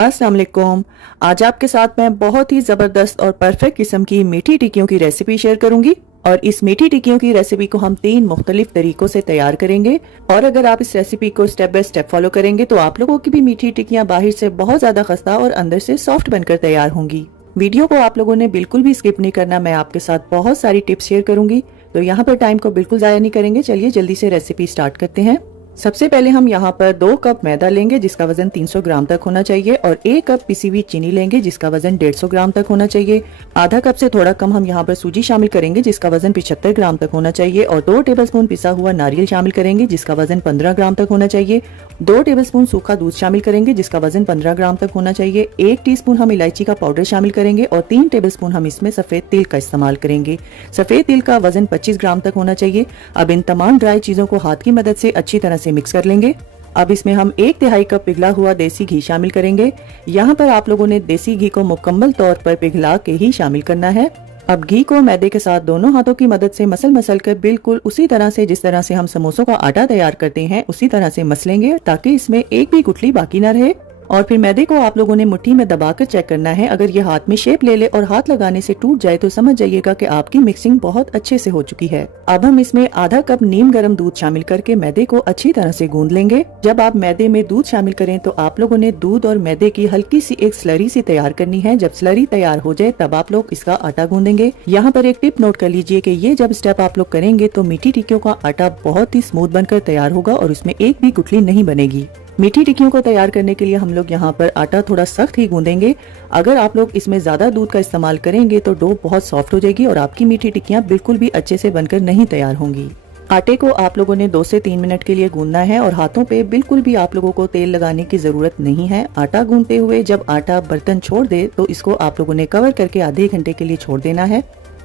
अस्सलाम वालेकुम। आज आपके साथ मैं बहुत ही ज़बरदस्त और परफेक्ट किस्म की मीठी टिक्कियों की रेसिपी शेयर करूंगी। और इस मीठी टिक्कियों की रेसिपी को हम 3 मुख्तलिफ तरीकों से तैयार करेंगे। और अगर आप इस रेसिपी को स्टेप बाय स्टेप फॉलो करेंगे तो आप लोगों की भी मीठी टिक्कियां बाहर से बहुत ज़्यादा खस्ता और अंदर से सॉफ्ट बनकर तैयार होंगी। वीडियो को आप लोगों ने बिल्कुल भी स्किप नहीं करना। मैं आपके साथ बहुत सारी टिप्स शेयर करूंगी, तो यहाँ पर टाइम को बिल्कुल ज़ाया नहीं करेंगे। चलिए जल्दी से रेसिपी स्टार्ट करते हैं। सबसे पहले हम यहाँ पर 2 कप मैदा लेंगे जिसका वजन 300 ग्राम तक होना चाहिए, और 1 कप पिसी हुई चीनी लेंगे जिसका वजन 150 ग्राम तक होना चाहिए। आधा कप से थोड़ा कम हम यहाँ पर सूजी शामिल करेंगे जिसका वजन 75 ग्राम तक होना चाहिए, और 2 टेबलस्पून पिसा हुआ नारियल शामिल करेंगे जिसका वजन 15 ग्राम तक होना चाहिए। 2 टेबलस्पून सूखा दूध शामिल करेंगे जिसका वजन 15 ग्राम तक होना चाहिए। 1 टीस्पून हम इलायची का पाउडर शामिल करेंगे, और 3 टेबलस्पून हम इसमें सफेद तिल का इस्तेमाल करेंगे। सफेद तिल का वजन 25 ग्राम तक होना चाहिए। अब इन तमाम ड्राई चीजों को हाथ की मदद से अच्छी तरह से मिक्स कर लेंगे। अब इसमें हम 1/3 कप पिघला हुआ देसी घी शामिल करेंगे। यहाँ पर आप लोगों ने देसी घी को मुकम्मल तौर पर पिघला के ही शामिल करना है। अब घी को मैदे के साथ दोनों हाथों की मदद से मसल कर बिल्कुल उसी तरह से जिस तरह से हम समोसों का आटा तैयार करते हैं उसी तरह से मसलेंगे, ताकि इसमें एक भी गुठली बाकी न रहे। और फिर मैदे को आप लोगों ने मुट्ठी में दबाकर चेक करना है। अगर ये हाथ में शेप ले ले और हाथ लगाने से टूट जाए तो समझ जाइएगा कि आपकी मिक्सिंग बहुत अच्छे से हो चुकी है। अब हम इसमें आधा कप नीम गर्म दूध शामिल करके मैदे को अच्छी तरह से गूंद लेंगे। जब आप मैदे में दूध शामिल करें तो आप लोगों ने दूध और मैदे की हल्की सी एक स्लरी सी तैयार करनी है। जब स्लरी तैयार हो जाए तब आप लोग इसका आटा गूंदेंगे। यहाँ पर एक टिप नोट कर लीजिए कि ये जब स्टेप आप लोग करेंगे तो मीठी टिक्कियों का आटा बहुत ही स्मूथ बनकर तैयार होगा और उसमें एक भी गुठली नहीं बनेगी। मीठी टिक्कियों को तैयार करने के लिए हम लोग यहाँ पर आटा थोड़ा सख्त ही गूंदेंगे। अगर आप लोग इसमें ज्यादा दूध का इस्तेमाल करेंगे तो डो बहुत सॉफ्ट हो जाएगी और आपकी मीठी टिक्कियाँ बिल्कुल भी अच्छे से बनकर नहीं तैयार होंगी। आटे को आप लोगों ने 2 से 3 मिनट के लिए गूंदना है, और हाथों पे बिल्कुल भी आप लोगों को तेल लगाने की जरूरत नहीं है। आटा गूंदते हुए जब आटा बर्तन छोड़ दे तो इसको आप लोगों ने कवर करके आधे घंटे के लिए छोड़ देना है।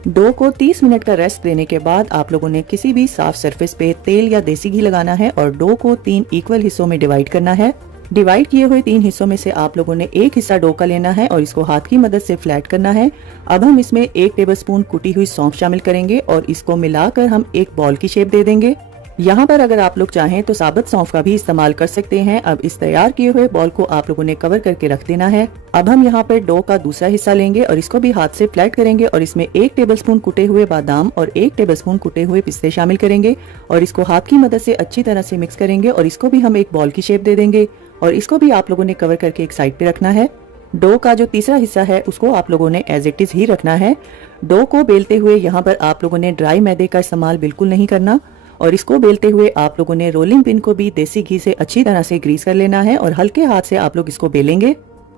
डो को 30 मिनट का रेस्ट देने के बाद आप लोगों ने किसी भी साफ सरफेस पे तेल या देसी घी लगाना है और डो को 3 इक्वल हिस्सों में डिवाइड करना है। डिवाइड किए हुए 3 हिस्सों में से आप लोगों ने एक हिस्सा डो का लेना है और इसको हाथ की मदद से फ्लैट करना है। अब हम इसमें 1 टेबलस्पून कुटी हुई सौंफ शामिल करेंगे और इसको मिलाकर हम एक बॉल की शेप दे देंगे। यहाँ पर अगर आप लोग चाहें तो साबुत सौंफ का भी इस्तेमाल कर सकते हैं। अब इस तैयार किए हुए बॉल को आप लोगों ने कवर करके रख देना है। अब हम यहाँ पर डो का दूसरा हिस्सा लेंगे और इसको भी हाथ से फ्लैट करेंगे और इसमें 1 टेबलस्पून कुटे हुए बादाम और 1 टेबलस्पून कुटे हुए पिस्ते शामिल करेंगे और इसको हाथ की मदद से अच्छी तरह से मिक्स करेंगे और इसको भी हम एक बॉल की शेप दे देंगे और इसको भी आप लोगों ने कवर करके एक साइड पे रखना है। डो का जो तीसरा हिस्सा है उसको आप लोगों ने एज इट इज ही रखना है। डो को बेलते हुए यहाँ पर आप लोगों ने ड्राई मैदे का इस्तेमाल बिल्कुल नहीं करना, और इसको बेलते हुए आप लोगों ने रोलिंग पिन को भी देसी घी से अच्छी तरह से ग्रीस कर लेना है और हल्के हाथ से आप लोग इसको बेलेंगे।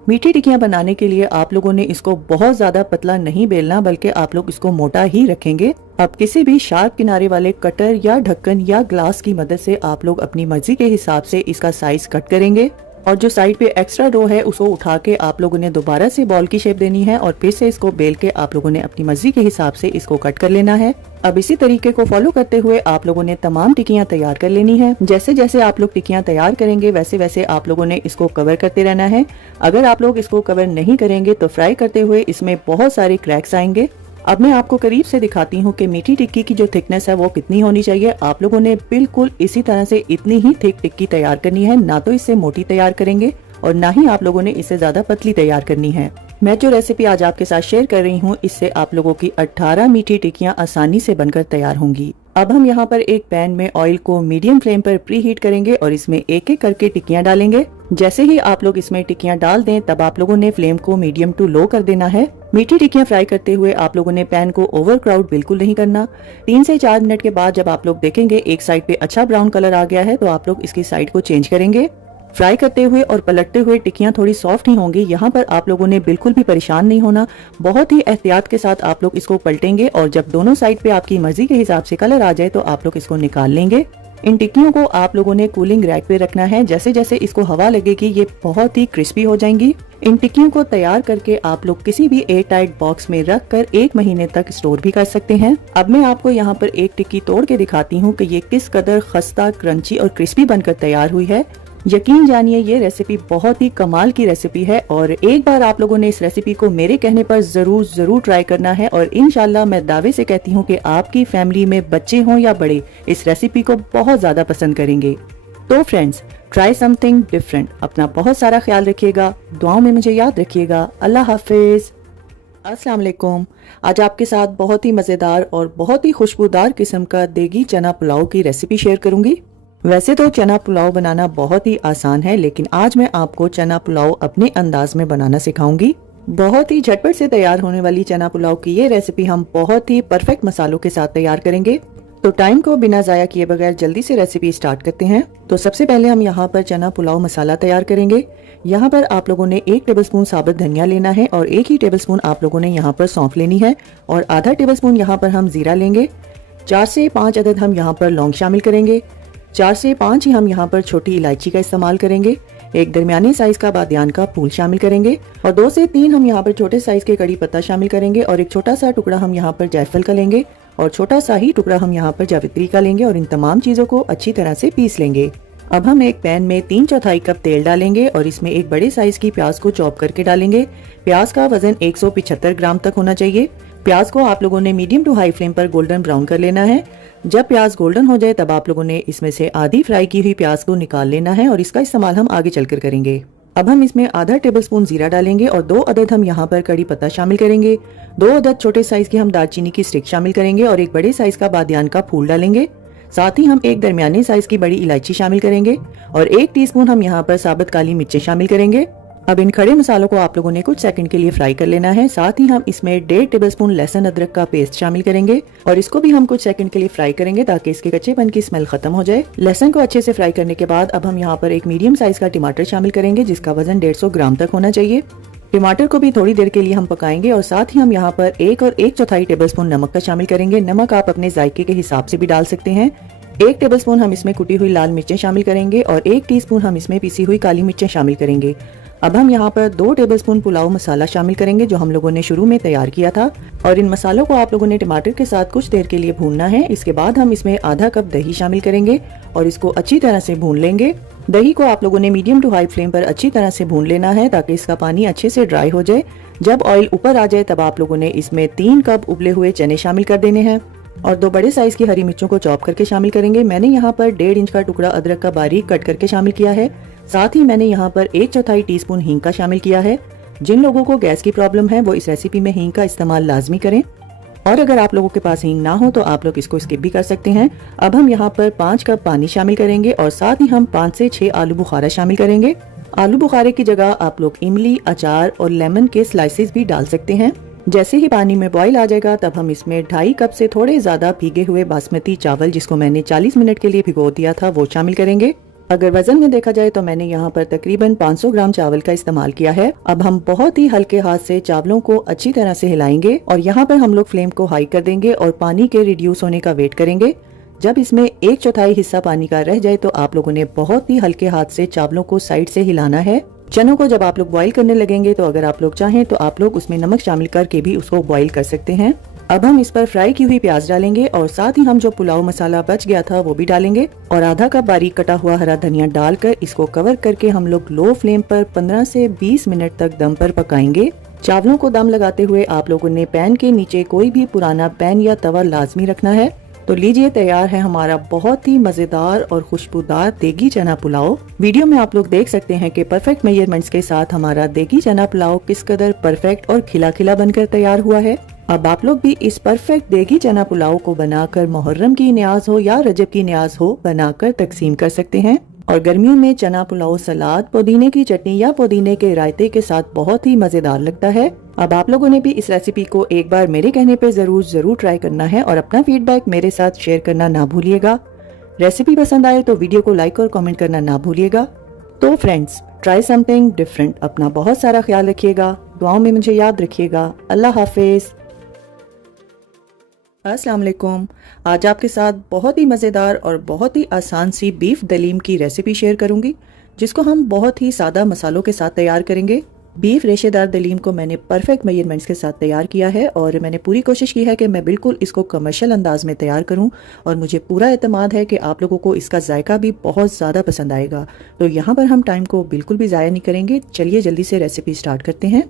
मीठी टिक्कियां बनाने के लिए आप लोगों ने इसको बहुत ज्यादा पतला नहीं बेलना, बल्कि आप लोग इसको मोटा ही रखेंगे। अब किसी भी शार्प किनारे वाले कटर या ढक्कन या ग्लास की मदद से आप लोग अपनी मर्जी के हिसाब से इसका साइज कट करेंगे, और जो साइड पे एक्स्ट्रा डो है उसको उठा के आप लोगों ने दोबारा से बॉल की शेप देनी है और फिर से इसको बेल के आप लोगों ने अपनी मर्जी के हिसाब से इसको कट कर लेना है। अब इसी तरीके को फॉलो करते हुए आप लोगों ने तमाम टिक्कियां तैयार कर लेनी है। जैसे जैसे आप लोग टिक्कियां तैयार करेंगे वैसे वैसे आप लोगों ने इसको कवर करते रहना है। अगर आप लोग इसको कवर नहीं करेंगे तो फ्राई करते हुए इसमें बहुत सारे क्रैक्स आएंगे। अब मैं आपको करीब से दिखाती हूँ कि मीठी टिक्की की जो थिकनेस है वो कितनी होनी चाहिए। आप लोगों ने बिल्कुल इसी तरह से इतनी ही थिक टिक्की तैयार करनी है, ना तो इससे मोटी तैयार करेंगे और ना ही आप लोगों ने इससे ज्यादा पतली तैयार करनी है। मैं जो रेसिपी आज आपके साथ शेयर कर रही हूँ इससे आप लोगों की 18 मीठी टिक्कियाँ आसानी से बनकर तैयार होंगी। अब हम यहाँ पर एक पैन में ऑयल को मीडियम फ्लेम पर प्री हीट करेंगे और इसमें एक एक करके टिक्कियां डालेंगे। जैसे ही आप लोग इसमें टिक्कियां डाल दें तब आप लोगों ने फ्लेम को मीडियम टू लो कर देना है। मीठी टिक्कियां फ्राई करते हुए आप लोगों ने पैन को ओवर क्राउड बिल्कुल नहीं करना। 3 से 4 मिनट के बाद जब आप लोग देखेंगे एक साइड पे अच्छा ब्राउन कलर आ गया है तो आप लोग इसकी साइड को चेंज करेंगे। फ्राई करते हुए और पलटते हुए टिक्कियां थोड़ी सॉफ्ट ही होंगी। यहाँ पर आप लोगों ने बिल्कुल भी परेशान नहीं होना, बहुत ही एहतियात के साथ आप लोग इसको पलटेंगे और जब दोनों साइड पे आपकी मर्जी के हिसाब से कलर आ जाए तो आप लोग इसको निकाल लेंगे। इन टिक्कियों को आप लोगों ने कूलिंग रैक पे रखना है। जैसे जैसे इसको हवा लगेगी ये बहुत ही क्रिस्पी हो जाएंगी। इन टिक्कियों को तैयार करके आप लोग किसी भी एयर टाइट बॉक्स में रख कर 1 महीने तक स्टोर भी कर सकते हैं। अब मैं आपको यहाँ पर एक टिक्की तोड़ के दिखाती हूँ कि ये किस कदर खस्ता, क्रंची और क्रिस्पी बनकर तैयार हुई है। यकीन जानिए ये रेसिपी बहुत ही कमाल की रेसिपी है और एक बार आप लोगों ने इस रेसिपी को मेरे कहने पर जरूर ट्राई करना है और इंशाल्लाह मैं दावे से कहती हूँ कि आपकी फैमिली में बच्चे हों या बड़े इस रेसिपी को बहुत ज्यादा पसंद करेंगे। तो फ्रेंड्स, ट्राई समथिंग डिफरेंट। अपना बहुत सारा ख्याल रखिएगा, दुआओं में मुझे याद रखिएगा। अल्लाह हाफिज। अस्सलाम वालेकुम। आज आपके साथ बहुत ही मज़ेदार और बहुत ही खुशबूदार किस्म का देगी चना पुलाव की रेसिपी शेयर करूंगी। वैसे तो चना पुलाव बनाना बहुत ही आसान है, लेकिन आज मैं आपको चना पुलाव अपने अंदाज में बनाना सिखाऊंगी। बहुत ही झटपट से तैयार होने वाली चना पुलाव की ये रेसिपी हम बहुत ही परफेक्ट मसालों के साथ तैयार करेंगे। तो टाइम को बिना जाया किए बगैर जल्दी से रेसिपी स्टार्ट करते हैं। तो सबसे पहले हम यहाँ पर चना पुलाव मसाला तैयार करेंगे। यहाँ पर आप लोगों ने 1 टेबलस्पून साबुत धनिया लेना है और 1 ही टेबलस्पून आप लोगों ने यहाँ पर सौंफ लेनी है और आधा टेबलस्पून यहाँ पर हम जीरा लेंगे। 4 से 5 अदद हम यहाँ पर लौंग शामिल करेंगे। 4 से 5 ही हम यहाँ पर छोटी इलायची का इस्तेमाल करेंगे। एक दरमियानी साइज का बादियान का फूल शामिल करेंगे और 2 से 3 हम यहाँ पर छोटे साइज के कड़ी पत्ता शामिल करेंगे और एक छोटा सा टुकड़ा हम यहाँ पर जायफल का लेंगे और छोटा सा ही टुकड़ा हम यहाँ पर जावित्री का लेंगे और इन तमाम चीजों को अच्छी तरह से पीस लेंगे। अब हम एक पैन में 3/4 कप तेल डालेंगे और इसमें एक बड़े साइज की प्याज को चॉप करके डालेंगे। प्याज का वजन 175 ग्राम तक होना चाहिए। प्याज को आप लोगों ने मीडियम टू हाई फ्लेम पर गोल्डन ब्राउन कर लेना है। जब प्याज गोल्डन हो जाए तब आप लोगों ने इसमें से आधी फ्राई की हुई प्याज को निकाल लेना है और इसका इस्तेमाल हम आगे चलकर करेंगे। अब हम इसमें आधा टेबलस्पून जीरा डालेंगे और 2 अदद हम यहाँ पर कड़ी पत्ता शामिल करेंगे। 2 अदद छोटे साइज की हम दालचीनी की स्टिक शामिल करेंगे और एक बड़े साइज का बादियान का फूल डालेंगे। साथ ही हम एक दरमियानी साइज की बड़ी इलायची शामिल करेंगे और 1 टीस्पून हम यहाँ पर साबुत काली मिर्चें शामिल करेंगे। अब इन खड़े मसालों को आप लोगों ने कुछ सेकंड के लिए फ्राई कर लेना है। साथ ही हम इसमें 1.5 टेबलस्पून लहसुन अदरक का पेस्ट शामिल करेंगे और इसको भी हम कुछ सेकंड के लिए फ्राई करेंगे ताकि इसके कच्चेपन की स्मेल खत्म हो जाए। लहसुन को अच्छे से फ्राई करने के बाद अब हम यहाँ पर एक मीडियम साइज का टमाटर शामिल करेंगे जिसका वजन 150 ग्राम तक होना चाहिए। टमाटर को भी थोड़ी देर के लिए हम पकाएंगे और साथ ही हम यहाँ पर 1 और 1/4 टेबलस्पून नमक का शामिल करेंगे। नमक आप अपने जायके के हिसाब से भी डाल सकते हैं। 1 टेबलस्पून हम इसमें कुटी हुई लाल मिर्चें शामिल करेंगे और 1 टीस्पून हम इसमें पिसी हुई काली मिर्चें शामिल करेंगे। अब हम यहाँ पर 2 टेबलस्पून पुलाव मसाला शामिल करेंगे जो हम लोगों ने शुरू में तैयार किया था और इन मसालों को आप लोगों ने टमाटर के साथ कुछ देर के लिए भूनना है। इसके बाद हम इसमें आधा कप दही शामिल करेंगे और इसको अच्छी तरह से भून लेंगे। दही को आप लोगों ने मीडियम टू हाई फ्लेम पर अच्छी तरह से भून लेना है ताकि इसका पानी अच्छे से ड्राई हो जाए। जब ऑयल ऊपर आ जाए तब आप लोगों ने इसमें 3 कप उबले हुए चने शामिल कर देने हैं और 2 बड़े साइज की हरी मिर्चों को चॉप करके शामिल करेंगे। मैंने यहाँ पर 1.5 इंच का टुकड़ा अदरक का बारीक कट करके शामिल किया है। साथ ही मैंने यहाँ पर 1/4 टीस्पून हींग का शामिल किया है। जिन लोगों को गैस की प्रॉब्लम है वो इस रेसिपी में हींग का इस्तेमाल लाजमी करें और अगर आप लोगों के पास हींग ना हो तो आप लोग इसको स्किप भी कर सकते हैं। अब हम यहाँ पर 5 कप पानी शामिल करेंगे और साथ ही हम 5 से 6 आलू बुखारा शामिल करेंगे। आलू बुखारे की जगह आप लोग इमली, अचार और लेमन के स्लाइसेस भी डाल सकते हैं। जैसे ही पानी में बॉईल आ जाएगा तब हम इसमें 2.5 कप से थोड़े ज्यादा भीगे हुए बासमती चावल जिसको मैंने 40 मिनट के लिए भिगो दिया था वो शामिल करेंगे। अगर वजन में देखा जाए तो मैंने यहाँ पर तकरीबन 500 ग्राम चावल का इस्तेमाल किया है। अब हम बहुत ही हल्के हाथ से चावलों को अच्छी तरह से हिलाएंगे और यहाँ पर हम लोग फ्लेम को हाई कर देंगे और पानी के रिड्यूस होने का वेट करेंगे। जब इसमें 1/4 हिस्सा पानी का रह जाए तो आप लोगों ने बहुत ही हल्के हाथ से चावलों को साइड से हिलाना है। चनों को जब आप लोग बॉईल करने लगेंगे तो अगर आप लोग चाहें तो आप लोग उसमें नमक शामिल करके भी उसको बॉईल कर सकते हैं। अब हम इस पर फ्राई की हुई प्याज डालेंगे और साथ ही हम जो पुलाव मसाला बच गया था वो भी डालेंगे और आधा कप बारीक कटा हुआ हरा धनिया डालकर इसको कवर करके हम लोग लो फ्लेम पर 15 से 20 मिनट तक दम पर पकाएंगे। चावलों को दम लगाते हुए आप लोगों ने पैन के नीचे कोई भी पुराना पैन या तवा लाजमी रखना है। तो लीजिए तैयार है हमारा बहुत ही मजेदार और खुशबूदार देगी चना पुलाव। वीडियो में आप लोग देख सकते हैं कि परफेक्ट मेजरमेंट्स के साथ हमारा देगी चना पुलाव किस कदर परफेक्ट और खिला खिला बनकर तैयार हुआ है। अब आप लोग भी इस परफेक्ट देगी चना पुलाव को बनाकर मुहर्रम की न्याज हो या रजब की न्याज हो बनाकर तकसीम कर सकते हैं और गर्मियों में चना पुलाव सलाद, पुदीने की चटनी या पुदीने के रायते के साथ बहुत ही मजेदार लगता है। अब आप लोगों ने भी इस रेसिपी को एक बार मेरे कहने पे जरूर ट्राई करना है और अपना फीडबैक मेरे साथ शेयर करना ना भूलिएगा। रेसिपी पसंद आए तो वीडियो को लाइक और कमेंट करना ना भूलिएगा। तो फ्रेंड्स, ट्राई समथिंग डिफरेंट। अपना बहुत सारा ख्याल रखिएगा, दुआओं में मुझे याद रखिएगा। अल्लाह हाफिज। अस्सलाम वालेकुम। आज आपके साथ बहुत ही मज़ेदार और बहुत ही आसान सी बीफ दलीम की रेसिपी शेयर करूंगी जिसको हम बहुत ही सादा मसालों के साथ तैयार करेंगे। बीफ रेशेदार दलीम को मैंने परफेक्ट मेजरमेंट्स के साथ तैयार किया है और मैंने पूरी कोशिश की है कि मैं बिल्कुल इसको कमर्शियल अंदाज में तैयार करूं और मुझे पूरा एतमाद है कि आप लोगों को इसका जायका भी बहुत ज़्यादा पसंद आएगा। तो यहाँ पर हम टाइम को बिल्कुल भी ज़ाया नहीं करेंगे। चलिए जल्दी से रेसिपी स्टार्ट करते हैं।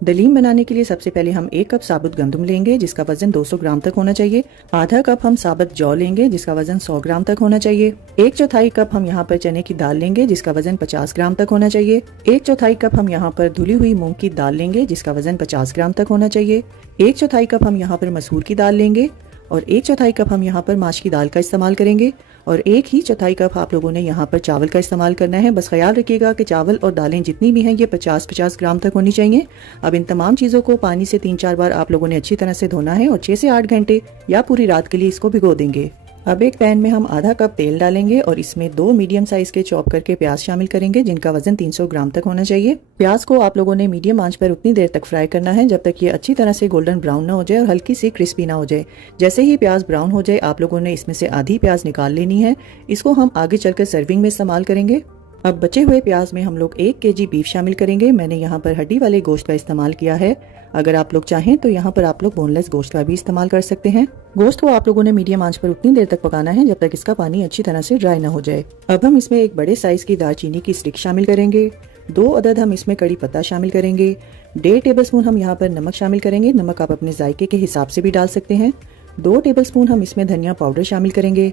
दलीम बनाने के लिए सबसे पहले हम 1 कप साबुत गंदम लेंगे जिसका वजन 200 ग्राम तक होना चाहिए। आधा कप हम साबुत जौ लेंगे जिसका वजन 100 ग्राम तक होना चाहिए। 1/4 कप हम यहाँ पर चने की दाल लेंगे जिसका वजन 50 ग्राम तक होना चाहिए। 1/4 कप हम यहाँ पर धुली हुई मूंग की दाल लेंगे जिसका वजन 50 ग्राम तक होना चाहिए। 1/4 कप हम यहाँ पर मसूर की दाल लेंगे और 1/4 कप हम यहाँ पर माश की दाल का इस्तेमाल करेंगे और 1/4 कप आप लोगों ने यहाँ पर चावल का इस्तेमाल करना है। बस ख्याल रखिएगा कि चावल और दालें जितनी भी हैं ये 50-50 ग्राम तक होनी चाहिए। अब इन तमाम चीज़ों को पानी से 3-4 बार आप लोगों ने अच्छी तरह से धोना है और 6 से 8 घंटे या पूरी रात के लिए इसको भिगो देंगे। अब एक पैन में हम आधा कप तेल डालेंगे और इसमें 2 मीडियम साइज के चॉप करके प्याज शामिल करेंगे जिनका वजन 300 ग्राम तक होना चाहिए। प्याज को आप लोगों ने मीडियम आंच पर उतनी देर तक फ्राई करना है जब तक ये अच्छी तरह से गोल्डन ब्राउन ना हो जाए और हल्की सी क्रिस्पी ना हो जाए। जैसे ही प्याज ब्राउन हो जाए आप लोगों ने इसमें से आधी प्याज निकाल लेनी है। इसको हम आगे चलकर सर्विंग में इस्तेमाल करेंगे। अब बचे हुए प्याज में हम लोग 1 kg बीफ शामिल करेंगे। मैंने यहाँ पर हड्डी वाले गोश्त का इस्तेमाल किया है। अगर आप लोग चाहें तो यहाँ पर आप लोग बोनलेस गोश्त का भी इस्तेमाल कर सकते हैं। गोश्त को आप लोगों ने मीडियम आंच पर उतनी देर तक पकाना है जब तक इसका पानी अच्छी तरह से ड्राई ना हो जाए। अब हम इसमें एक बड़े साइज की दालचीनी की स्टिक शामिल करेंगे। 2 अदद हम इसमें कड़ी पत्ता शामिल करेंगे। 1.5 टेबलस्पून हम यहाँ पर नमक शामिल करेंगे। नमक आप अपने जायके के हिसाब से भी डाल सकते हैं। 2 टेबलस्पून हम इसमें धनिया पाउडर शामिल करेंगे।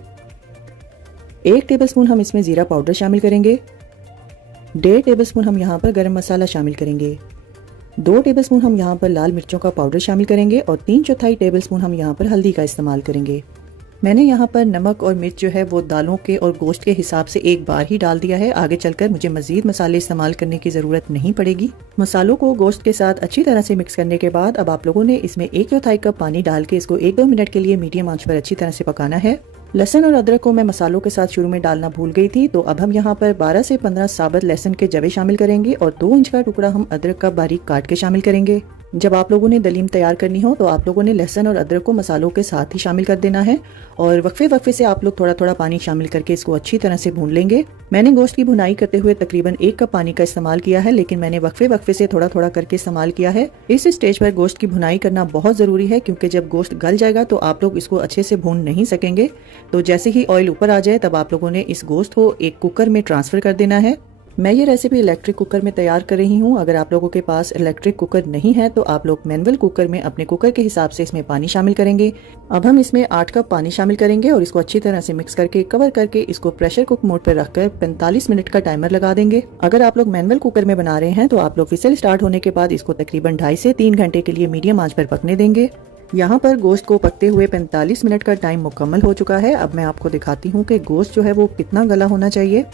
1 टेबलस्पून हम इसमें जीरा पाउडर शामिल करेंगे। 1.5 टेबलस्पून हम यहाँ पर गरम मसाला शामिल करेंगे। 2 टेबलस्पून हम यहाँ पर लाल मिर्चों का पाउडर शामिल करेंगे और 3/4 टेबलस्पून हम यहाँ पर हल्दी का इस्तेमाल करेंगे। मैंने यहाँ पर नमक और मिर्च जो है वो दालों के और गोश्त के हिसाब से एक बार ही डाल दिया है। आगे चलकर मुझे मजीद मसाले इस्तेमाल करने की ज़रूरत नहीं पड़ेगी। मसालों को गोश्त के साथ अच्छी तरह से मिक्स करने के बाद अब आप लोगों ने इसमें 1/4 कप पानी डाल के इसको 1-2 मिनट के लिए मीडियम आंच पर अच्छी तरह से पकाना है। लहसुन और अदरक को मैं मसालों के साथ शुरू में डालना भूल गई थी, तो अब हम यहाँ पर 12 से 15 साबुत लहसुन के जवे शामिल करेंगे और 2 इंच का टुकड़ा हम अदरक का बारीक काट के शामिल करेंगे। जब आप लोगों ने दलीम तैयार करनी हो तो आप लोगों ने लहसुन और अदरक को मसालों के साथ ही शामिल कर देना है और वक्फे से आप लोग थोड़ा थोड़ा पानी शामिल करके इसको अच्छी तरह से भून लेंगे। मैंने गोश्त की भुनाई करते हुए तकरीबन 1 कप पानी का इस्तेमाल किया है, लेकिन मैंने वक्फे से थोड़ा थोड़ा करके इस्तेमाल किया है। इस स्टेज पर गोश्त की भुनाई करना बहुत जरूरी है क्योंकि जब गोश्त गल जाएगा तो आप लोग इसको अच्छे से भून नहीं सकेंगे। तो जैसे ही ऑयल ऊपर आ जाए तब आप लोगों ने इस गोश्त को एक कुकर में ट्रांसफर कर देना है। मैं ये रेसिपी इलेक्ट्रिक कुकर में तैयार कर रही हूँ। अगर आप लोगों के पास इलेक्ट्रिक कुकर नहीं है तो आप लोग मैनुअल कुकर में अपने कुकर के हिसाब से इसमें पानी शामिल करेंगे। अब हम इसमें 8 कप पानी शामिल करेंगे और इसको अच्छी तरह से मिक्स करके कवर करके इसको प्रेशर कुक मोड पर रखकर 45 मिनट का टाइमर लगा देंगे। अगर आप लोग मैनुअल कुकर में बना रहे हैं तो आप लोग विसल स्टार्ट होने के बाद इसको तकरीबन 2.5 से 3 घंटे के लिए मीडियम आंच पर पकने देंगे। यहाँ पर गोश्त को पकते हुए 45 मिनट का टाइम मुकम्मल हो चुका है। अब मैं आपको दिखाती हूँ कि गोश्त जो है वो कितना गला होना चाहिए।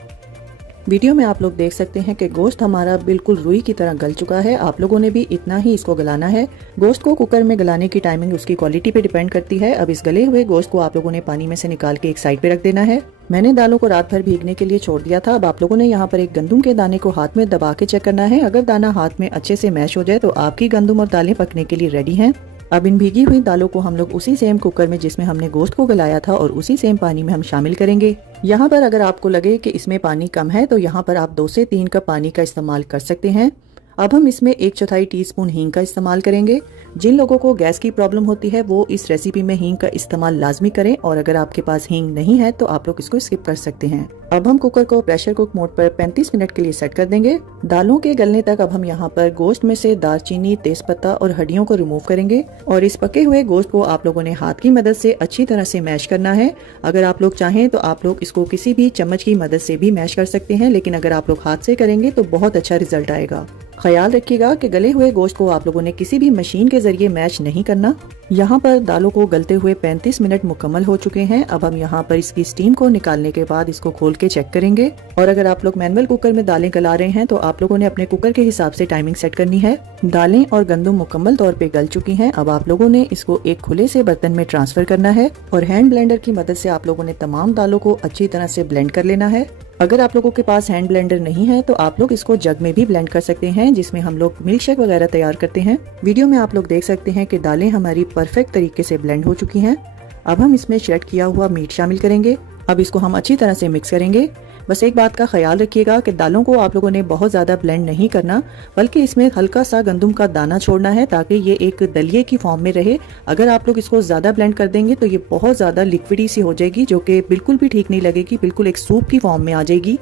वीडियो में आप लोग देख सकते हैं कि गोश्त हमारा बिल्कुल रुई की तरह गल चुका है। आप लोगों ने भी इतना ही इसको गलाना है। गोश्त को कुकर में गलाने की टाइमिंग उसकी क्वालिटी पे डिपेंड करती है। अब इस गले हुए गोश्त को आप लोगों ने पानी में से निकाल के एक साइड पे रख देना है। मैंने दालों को रात भर भीगने के लिए छोड़ दिया था। अब आप लोगों ने यहाँ पर एक गंदम के दाने को हाथ में दबा के चेक करना है। अगर दाना हाथ में अच्छे से मैश हो जाए तो आपकी गंदम और दालें पकने के लिए रेडी हैं। अब इन भीगी हुई दालों को हम लोग उसी सेम कुकर में जिसमें हमने गोश्त को गलाया था और उसी सेम पानी में हम शामिल करेंगे। यहाँ पर अगर आपको लगे कि इसमें पानी कम है तो यहाँ पर आप 2 से 3 कप पानी का इस्तेमाल कर सकते हैं। अब हम इसमें 1/4 टीस्पून हींग का इस्तेमाल करेंगे। जिन लोगों को गैस की प्रॉब्लम होती है वो इस रेसिपी में हींग का इस्तेमाल लाजमी करें और अगर आपके पास हींग नहीं है तो आप लोग इसको स्किप कर सकते हैं। अब हम कुकर को प्रेशर कुक मोड पर 35 मिनट के लिए सेट कर देंगे। दालों के गलने तक अब हम यहाँ पर गोश्त में से दालचीनी, तेजपत्ता और हड्डियों को रिमूव करेंगे और इस पके हुए गोश्त को आप लोगों ने हाथ की मदद से अच्छी तरह से मैश करना है। अगर आप लोग चाहें तो आप लोग इसको किसी भी चम्मच की मदद से भी मैश कर सकते हैं, लेकिन अगर आप लोग हाथ से करेंगे तो बहुत अच्छा रिजल्ट आएगा। ख्याल रखिएगा कि गले हुए गोश्त को आप लोगों ने किसी भी मशीन के जरिए मैश नहीं करना। यहाँ पर दालों को गलते हुए 35 मिनट मुकम्मल हो चुके हैं। अब हम यहाँ पर इसकी स्टीम को निकालने के बाद इसको खोल के चेक करेंगे और अगर आप लोग मैनुअल कुकर में दालें गला रहे हैं तो आप लोगों ने अपने कुकर के हिसाब से टाइमिंग सेट करनी है। दालें और गंदम मुकम्मल तौर पे गल चुकी हैं। अब आप लोगों ने इसको एक खुले से बर्तन में ट्रांसफर करना है और हैंड ब्लेंडर की मदद से आप लोगों ने तमाम दालों को अच्छी तरह से ब्लेंड कर लेना है। अगर आप लोगों के पास हैंड ब्लेंडर नहीं है तो आप लोग इसको जग में भी ब्लेंड कर सकते हैं जिसमें हम लोग मिल्क शेक वगैरह तैयार करते हैं। वीडियो में आप लोग देख सकते हैं कि दालें हमारी परफेक्ट तरीके से ब्लेंड हो चुकी हैं। अब हम इसमें श्रेड किया हुआ मीट शामिल करेंगे। अब इसको हम अच्छी तरह से मिक्स करेंगे। बस एक बात का ख्याल रखिएगा कि दालों को आप लोगों ने बहुत ज़्यादा ब्लेंड नहीं करना, बल्कि इसमें हल्का सा गंदम का दाना छोड़ना है ताकि ये एक दलिये की फॉर्म में रहे। अगर आप लोग इसको ज़्यादा ब्लेंड कर देंगे तो ये बहुत ज़्यादा लिक्विडी सी हो जाएगी जो कि बिल्कुल भी ठीक नहीं लगेगी, बिल्कुल एक सूप की फॉर्म में आ जाएगी।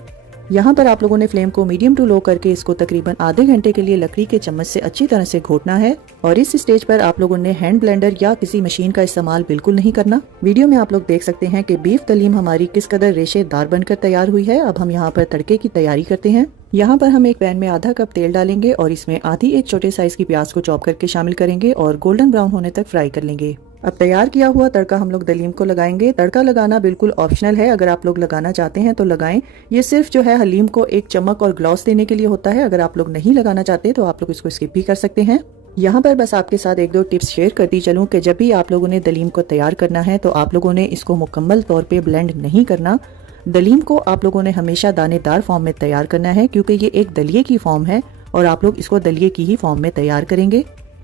यहाँ पर आप लोगों ने फ्लेम को मीडियम टू लो करके इसको तकरीबन आधे घंटे के लिए लकड़ी के चम्मच से अच्छी तरह से घोटना है। और इस स्टेज पर आप लोगों ने हैंड ब्लेंडर या किसी मशीन का इस्तेमाल बिल्कुल नहीं करना। वीडियो में आप लोग देख सकते हैं कि बीफ दलीम हमारी किस कदर रेशेदार बनकर तैयार हुई है। अब हम यहाँ पर तड़के की तैयारी करते हैं। यहाँ पर हम एक पैन में आधा कप तेल डालेंगे और इसमें आधी एक छोटे साइज की प्याज को चॉप करके शामिल करेंगे और गोल्डन ब्राउन होने तक फ्राई कर लेंगे। अब तैयार किया हुआ तड़का हम लोग दलीम को लगाएंगे। तड़का लगाना बिल्कुल ऑप्शनल है, अगर आप लोग लगाना चाहते हैं तो लगाएं। ये सिर्फ जो है हलीम को एक चमक और ग्लॉस देने के लिए होता है। अगर आप लोग नहीं लगाना चाहते तो आप लोग इसको स्किप भी कर सकते हैं। यहाँ पर बस आपके साथ एक दो टिप्स शेयर करती चलूं कि जब भी आप लोगों ने दलीम को तैयार करना है तो आप लोगों ने इसको मुकम्मल तौर पे ब्लेंड नहीं करना। दलीम को आप लोगों ने हमेशा दानेदार फॉर्म में तैयार करना है, क्योंकि ये एक दलिये की फॉर्म है और आप लोग इसको दलिये की ही फॉर्म में तैयार करेंगे।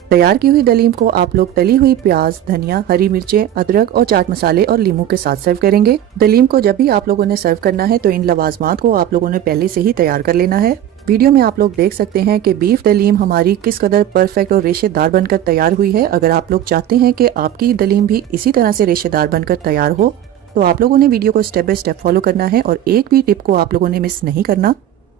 तैयार की हुई दलीम को आप लोग तली हुई प्याज, धनिया, हरी मिर्चें, अदरक और चाट मसाले और लीमू के साथ सर्व करेंगे। दलीम को जब भी आप लोगों ने सर्व करना है तो इन लवाजमात को आप लोगों ने पहले से ही तैयार कर लेना है। वीडियो में आप लोग देख सकते हैं कि बीफ दलीम हमारी किस कदर परफेक्ट और रेशेदार बनकर तैयार हुई है। अगर आप लोग चाहते हैं कि आपकी दलीम भी इसी तरह से रेशेदार बनकर तैयार हो तो आप लोगों ने वीडियो को स्टेप बाय स्टेप फॉलो करना है और एक भी टिप को आप लोगों ने मिस नहीं करना।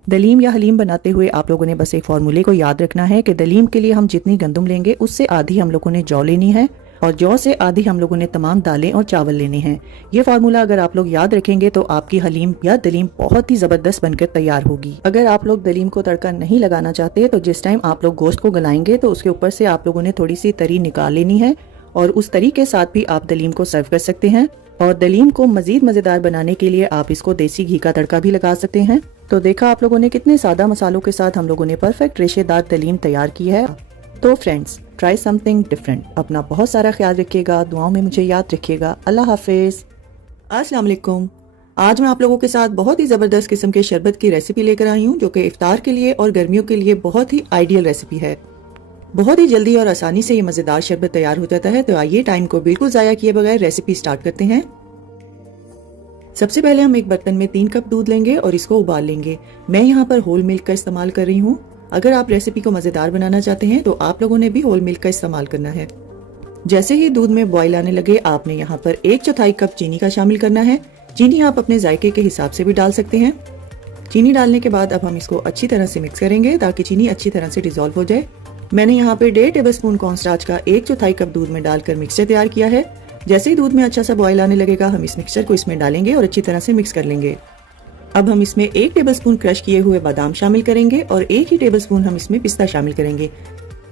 दलीम या हलीम बनाते हुए आप लोगों ने बस एक फॉर्मूले को याद रखना है कि दलीम के लिए हम जितनी गंदम लेंगे उससे आधी हम लोगों ने जौ लेनी है और जौ से आधी हम लोगों ने तमाम दालें और चावल लेने हैं। ये फार्मूला अगर आप लोग याद रखेंगे तो आपकी हलीम या दलीम बहुत ही जबरदस्त बनकर तैयार होगी। अगर आप लोग दलीम को तड़का नहीं लगाना चाहते तो जिस टाइम आप लोग गोश्त को गलाएंगे तो उसके ऊपर से आप लोगों ने थोड़ी सी तरी निकाल लेनी है और उस तरी के साथ भी आप दलीम को सर्व कर सकते हैं। और दलीम को मजीद मजेदार बनाने के लिए आप इसको देसी घी का तड़का भी लगा सकते हैं। तो देखा आप लोगों ने कितने सादा मसालों के साथ हम लोगों ने परफेक्ट रेशेदार दलीम तैयार की है। तो फ्रेंड्स, ट्राई समथिंग डिफरेंट। अपना बहुत सारा ख्याल रखिएगा, दुआओं में मुझे याद रखिएगा। अल्लाह हाफिज। अस्सलाम वालेकुम। आज मैं आप लोगों के साथ बहुत ही जबरदस्त किस्म के शरबत की रेसिपी लेकर आई हूँ, जो कि इफ्तार के लिए और गर्मियों के लिए बहुत ही आइडियल रेसिपी है। बहुत ही जल्दी और आसानी से ये मजेदार शरबत तैयार हो जाता है। तो आइए टाइम को बिल्कुल जाया किए बगैर रेसिपी स्टार्ट करते हैं। सबसे पहले हम एक बर्तन में 3 कप दूध लेंगे और इसको उबाल लेंगे। मैं यहाँ पर होल मिल्क का इस्तेमाल कर रही हूँ। अगर आप रेसिपी को मजेदार बनाना चाहते हैं तो आप लोगों ने भी होल मिल्क का इस्तेमाल करना है। जैसे ही दूध में बॉयल आने लगे आपने यहाँ पर 1/4 कप चीनी का शामिल करना है। चीनी आप अपने जायके के हिसाब से भी डाल सकते हैं। चीनी डालने के बाद अब हम इसको अच्छी तरह से मिक्स करेंगे ताकि चीनी अच्छी तरह से डिजोल्व हो जाए। मैंने यहाँ पे 1.5 टेबल स्पून कॉर्नस्टार्च का 1/4 कप दूध में डालकर मिक्सचर तैयार किया है। जैसे ही दूध में अच्छा सा बॉयल आने लगेगा हम इस मिक्सचर को इसमें डालेंगे और अच्छी तरह से मिक्स कर लेंगे। अब हम इसमें 1 टेबल स्पून क्रश किए हुए बादाम शामिल करेंगे और 1 ही टेबल स्पून हम इसमें पिस्ता शामिल करेंगे।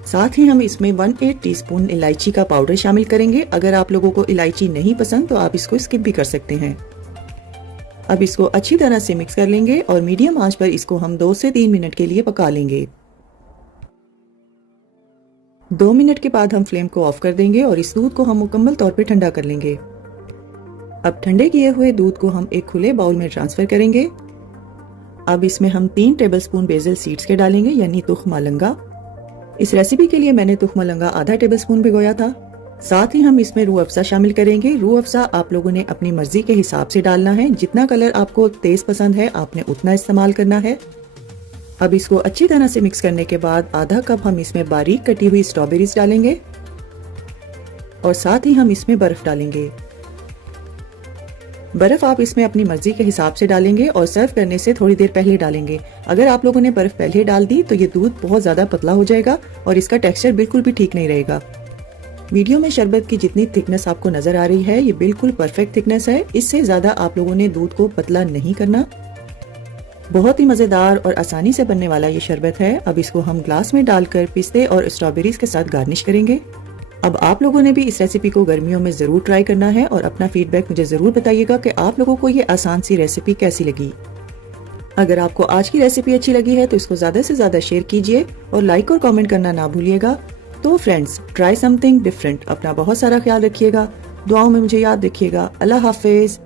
साथ ही हम इसमें 1/8 टीस्पून इलायची का पाउडर शामिल करेंगे। अगर आप लोगों को इलायची नहीं पसंद तो आप इसको स्किप भी कर सकते हैं। अब इसको अच्छी तरह से मिक्स कर लेंगे और मीडियम आंच पर इसको हम 2 से 3 मिनट के लिए पका लेंगे। 2 मिनट के बाद हम फ्लेम को ऑफ कर देंगे और इस दूध को हम मुकम्मल तौर पे ठंडा कर लेंगे। अब ठंडे किए हुए दूध को हम एक खुले बाउल में ट्रांसफर करेंगे। अब इसमें हम 3 टेबलस्पून बेसल सीड्स के डालेंगे, यानी तुख्म मलंगा। इस रेसिपी के लिए मैंने तुख्म मलंगा आधा टेबलस्पून भिगोया था। साथ ही हम इसमें रूह अफ़ज़ा शामिल करेंगे। रूह अफ़ज़ा आप लोगों ने अपनी मर्जी के हिसाब से डालना है। जितना कलर आपको तेज पसंद है आपने उतना इस्तेमाल करना है। अब इसको अच्छी तरह से मिक्स करने के बाद आधा कप हम इसमें बारीक कटी हुई स्ट्रॉबेरीज डालेंगे और साथ ही हम इसमें बर्फ डालेंगे। बर्फ आप इसमें अपनी मर्जी के हिसाब से डालेंगे और सर्व करने से थोड़ी देर पहले डालेंगे। अगर आप लोगों ने बर्फ पहले डाल दी तो ये दूध बहुत ज्यादा पतला हो जाएगा और इसका टेक्सचर बिल्कुल भी ठीक नहीं रहेगा। वीडियो में शरबत की जितनी थिकनेस आपको नजर आ रही है ये बिल्कुल परफेक्ट थिकनेस है। इससे ज्यादा आप लोगों ने दूध को पतला नहीं करना। बहुत ही मजेदार और आसानी से बनने वाला ये शरबत है। अब इसको हम ग्लास में डालकर पिस्ते और स्ट्रॉबेरीज के साथ गार्निश करेंगे। अब आप लोगों ने भी इस रेसिपी को गर्मियों में जरूर ट्राई करना है और अपना फीडबैक मुझे जरूर बताइएगा कि आप लोगों को ये आसान सी रेसिपी कैसी लगी। अगर आपको आज की रेसिपी अच्छी लगी है तो इसको ज्यादा से ज्यादा शेयर कीजिए और लाइक और कमेंट करना ना भूलिएगा। तो फ्रेंड्स, ट्राई समथिंग डिफरेंट। अपना बहुत सारा ख्याल रखिएगा, दुआओं में मुझे याद रखिएगा। अल्लाह हाफिज।